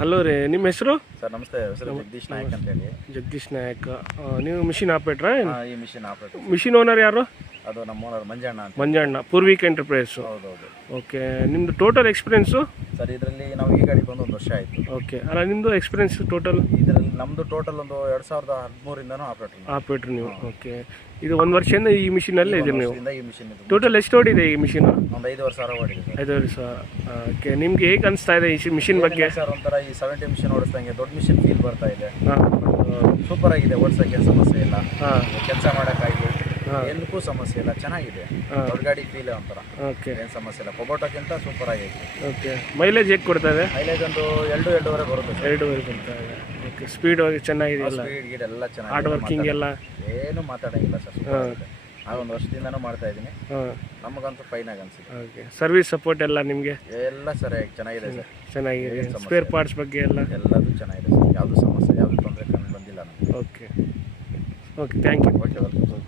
Hello ರೀ, ನಿಮ್ಮ ಹೆಸರು? ಸರ್ ನಮಸ್ತೆ. ಹೆಸರು ಜಗದೀಶ್ ನಾಯಕ್ ಅಂತ ಹೇಳಿ. ಜಗದೀಶ್ ನಾಯಕ್. ನೀವು ಮಿಷಿನ್ ಆಪ್ರೇಟ್ರಾ? ಈ ಮಿಷಿನ್ ಆಪ್ರೇಟರ್. ಮಿಷಿನ್ ಓನರ್ ಯಾರು? ಅದು ನಮ್ಮ ಓನರ್ ಮಂಜಣ್ಣ ಅಂತ. ಮಂಜಣ್ಣ, ಪೂರ್ವಿಕ್ ಎಂಟರ್ಪ್ರೈಸು. ಹೌದೌದು. ಓಕೆ, ನಿಮ್ಮದು ಟೋಟಲ್ ಎಕ್ಸ್ಪೀರಿಯನ್ಸು? ಸರ್ ಇದರಲ್ಲಿ ನಾವು ಈ ಗಾಡಿ ಬಂದು 1 ವರ್ಷ ಆಯಿತು. ಓಕೆ, ಅಲ್ಲ ನಿಮ್ಮದು ಎಕ್ಸ್ಪೀರಿಯನ್ಸ್ ಟೋಟಲ್? ಇದರಲ್ಲಿ ನಮ್ಮದು ಟೋಟಲ್ ಒಂದು 2013ಇಂದನೂ ಆಪ್ರೇಟ್ರ್ ನೀವು. ಓಕೆ, ಇದು 1 ವರ್ಷದಿಂದ ಈ ಮಿಷಿನಲ್ಲೇ ಇದ್ದೀರಿ ನೀವು? ಈ ಮಿಷಿನ್ ಟೋಟಲ್ ಎಷ್ಟು ಓಡಿದೆ ಈ ಮಿಷಿನ್? ಒಂದು 5,000 ಓಡಿದೆ. 5,000. ಓಕೆ, ನಿಮ್ಗೆ ಹೇಗೆ ಅನಿಸ್ತಾ ಇದೆ ಈ ಮಿಷಿನ್ ಬಗ್ಗೆ? ಸರ್ ಒಂಥರ ಈ 70 ಮಿಷಿನ್ ಓಡಿಸ್ದಂಗೆ ದೊಡ್ಡ ಮಿಷಿನ್ ಫೀಲ್ ಬರ್ತಾ ಇದೆ. ಹಾಂ, ಸೂಪರ್ ಆಗಿದೆ. ಓಡಿಸೋಕ್ಕೆ ಸಮಸ್ಯೆ ಇಲ್ಲ, ಹಾಂ, ಕೆಲಸ ಮಾಡೋಕ್ಕಾಗಿ ಎಲ್ಲಕ್ಕೂ ಸಮಸ್ಯೆ ಇಲ್ಲ, ಚೆನ್ನಾಗಿದೆ. ದೊಡ್ಡ ಗಾಡಿ ಫೀಲ್ ಒಂಥರ. ಓಕೆ, ಏನು ಸಮಸ್ಯೆ ಇಲ್ಲ. ಕೊಬೋಟೋಕ್ಕಿಂತ ಸೂಪರ್ ಆಗೈತೆ. ಓಕೆ. ಮೈಲೇಜ್ ಹೇಗೆ ಕೊಡ್ತಾ ಇದೆ? ಮೈಲೇಜ್ ಒಂದು 2-2.5 ಬರುತ್ತೆ. 2.5 ಕೊಡ್ತಾ ಇದೆ. ಓಕೆ, ಸ್ಪೀಡ್ ಚೆನ್ನಾಗಿದೆಯಲ್ಲ? ಸ್ಪೀಡ್ ಗೀಡ್ ಎಲ್ಲ ಚೆನ್ನಾಗಿ. ಹಾರ್ಡ್ ವರ್ಕಿಂಗ್ ಎಲ್ಲ ಏನು ಮಾತಾಡೋಂಗಿಲ್ಲ ಸರ್. ನಾವು 1 ವರ್ಷದಿಂದನೂ ಮಾಡ್ತಾ ಇದ್ದೀನಿ. ನಮಗಂತೂ ಫೈನಾಗಿ ಅನಿಸಿದೆ. ಓಕೆ, ಸರ್ವಿಸ್ ಸಪೋರ್ಟ್ ಎಲ್ಲ ನಿಮಗೆ ಎಲ್ಲ ಸರಿಯಾಗಿ ಚೆನ್ನಾಗಿದೆ ಸರ್. ಚೆನ್ನಾಗಿದೆ. ಸ್ಪೇರ್ ಪಾರ್ಟ್ಸ್ ಬಗ್ಗೆ ಎಲ್ಲದೂ ಚೆನ್ನಾಗಿದೆ ಸರ್. ಯಾವುದೂ ಸಮಸ್ಯೆ, ಯಾವುದೂ ತೊಂದರೆ ಕಂಡು ಬಂದಿಲ್ಲ ನಮಗೆ. Okay, okay, thank you. Okay, welcome.